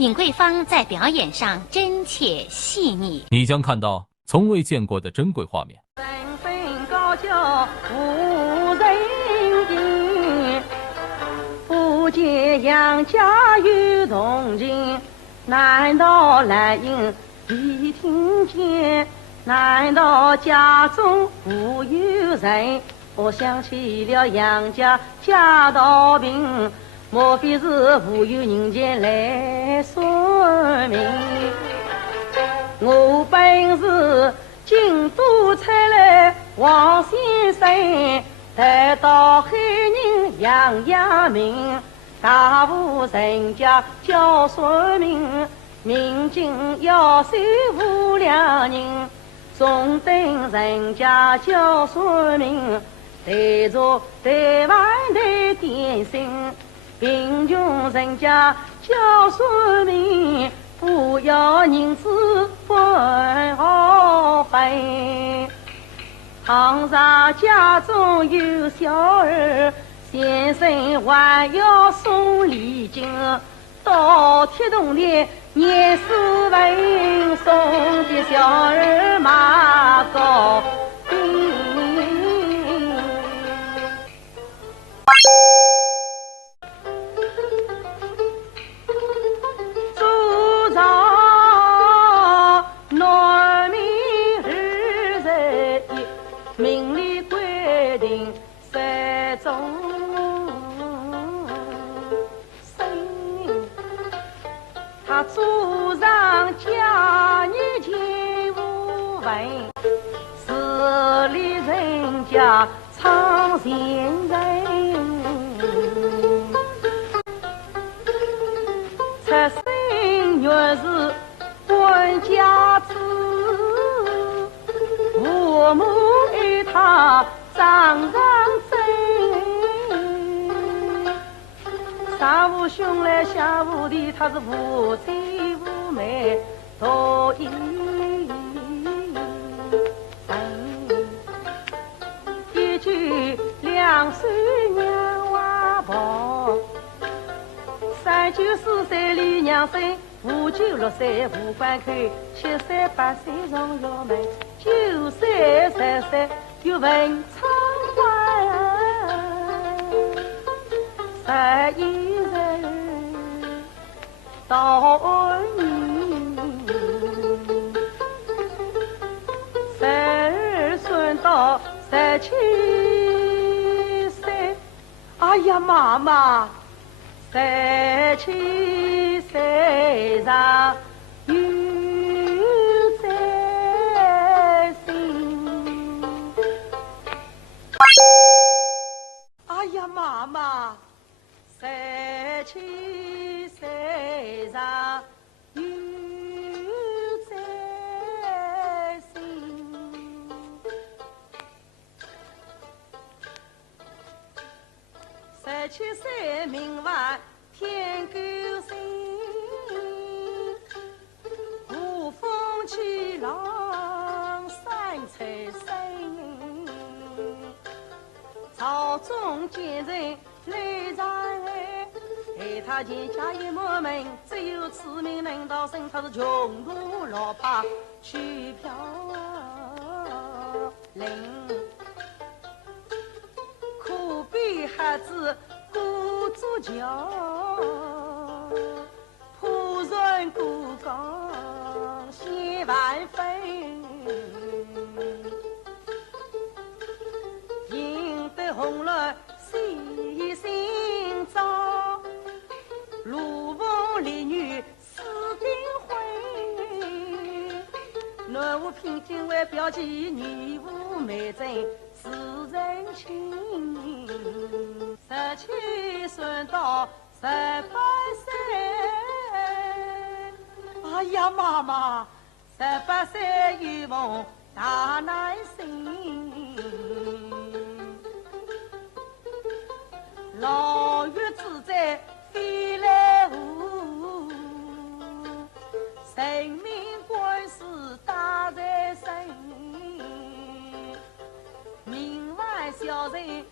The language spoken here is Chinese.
尹桂芳在表演上真切细腻，你将看到从未见过的珍贵画面。身份高就无人应，不见杨家有同情，难道来因已听见？难道家中无有人？我想起了杨家家道贫，莫非是无有人间来说明？我本是京都出来王先生，得到黑人杨亚明，大户人家叫说明，民警要收无良人，中等人家叫说明，带着台湾的点心，贫穷人家叫说明，不要银子分好分。倘若家中有小儿，先生还要送礼金，到铁洞里念书文，送的小儿马高兴。主张农民日命令规定三种生，他主张家业前无闻，市里人家唱贤人，出生若是官家子，父母爱他常常争，上无兄来下无弟，他是无妻无妹多一一句两岁娘娃抱，39、4岁李娘生，5、9、6岁无关口，7岁8岁荣耀门，9岁10岁有文昌官，11人到你，12孙到17岁，哎呀妈妈，17岁上有在心。哎呀妈妈，17岁上有在心。17岁明晚天高兴，无风起浪三彩生，朝中见人来上来，爱他前家一门门，只有此名能到身，他是穷途老怕去飘零，可悲孩子孤足桥，仆人孤岗千万分，赢得红了细心照，卢凤丽女私订婚，男无品行为表记，女无美珍是人情，17孙到18岁，哎呀妈妈，18岁有梦大难醒，牢狱之灾飞来无，人民官司打在身，民外小人